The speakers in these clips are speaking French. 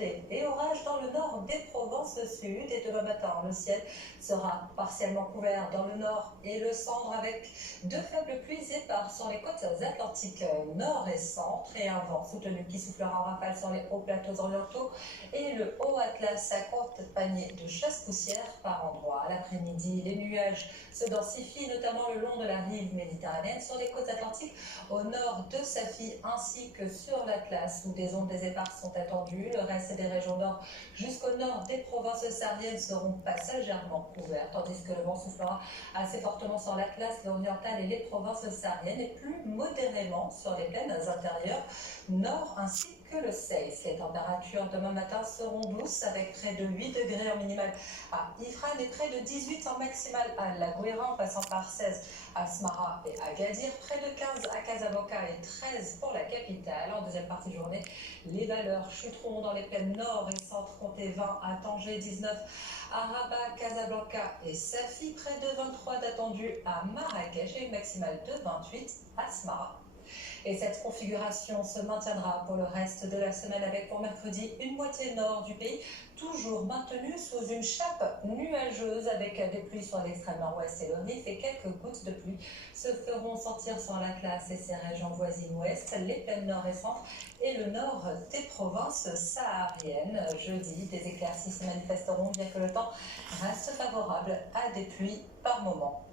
ondées et orages dans le nord des Provences-Sud. Et demain matin, le ciel sera partiellement couvert dans le nord et le centre avec de faibles pluies éparses sur les côtes atlantiques nord et centre et un vent soutenu qui soufflera en rafale sur les hauts plateaux orientaux et le haut Atlas accompagné de chasse-poussière par endroits. À l'après-midi, les nuages se densifient notamment le long de la rive méditerranéenne sur les côtes atlantiques au nord de Safi ainsi que sur l'Atlas où des ondes des éparses sont attendues. Le reste des régions nord jusqu'au nord des provinces sahariennes seront passagèrement couvertes tandis que le vent soufflera assez fortement sur l'Atlas, l'oriental et les provinces sahariennes et plus modérément sur les plaines intérieures nord ainsi que le Seis. Les températures demain matin seront douces avec près de 8 degrés en minimal à Ifrane et près de 18 en maximal à La Gouira en passant par 16 à Smara et Agadir, près de 15 à Casablanca et 13 pour la capitale. En deuxième partie de journée, les valeurs chuteront dans les plaines nord et centre, comptez 20 à Tanger, 19 à Rabat, Casablanca et Safi, près de 23 d'attendu à Marrakech et une maximale de 28 à Smara. Et cette configuration se maintiendra pour le reste de la semaine avec pour mercredi une moitié nord du pays toujours maintenue sous une chape nuageuse avec des pluies sur l'extrême nord-ouest et le Rif et quelques gouttes de pluie se feront sentir sur l'Atlas et ses régions voisines ouest, les plaines nord et centre et le nord des provinces sahariennes. Jeudi, des éclaircies se manifesteront bien que le temps reste favorable à des pluies par moment.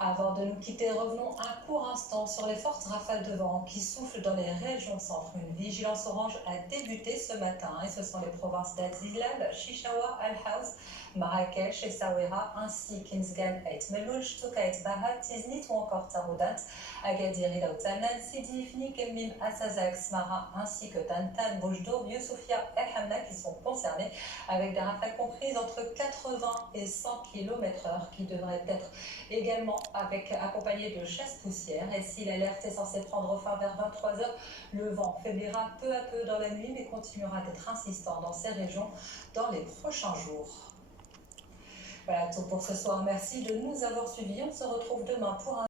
Avant de nous quitter, revenons un court instant sur les fortes rafales de vent qui soufflent dans les régions centre. Une vigilance orange a débuté ce matin et ce sont les provinces d'Azilal, Chichaoua, Al-Haouz, Marrakech et Saouira, ainsi qu'Inzgan et Melouj, Touka et Bahat, Tiznit ou encore Taroudat, Agadir, Ilaoutanan, Sidi, Ifni, Kelmim, Assazak, Smara, ainsi que Tantan, Boujdour, Youssoufia et Hamna qui sont concernés avec des rafales comprises entre 80 et 100 km/h qui devraient être également accompagné de chasse-poussière. Et si l'alerte est censée prendre fin vers 23 h, le vent faiblira peu à peu dans la nuit mais continuera d'être insistant dans ces régions dans les prochains jours. Voilà tout pour ce soir. Merci de nous avoir suivis. On se retrouve demain pour un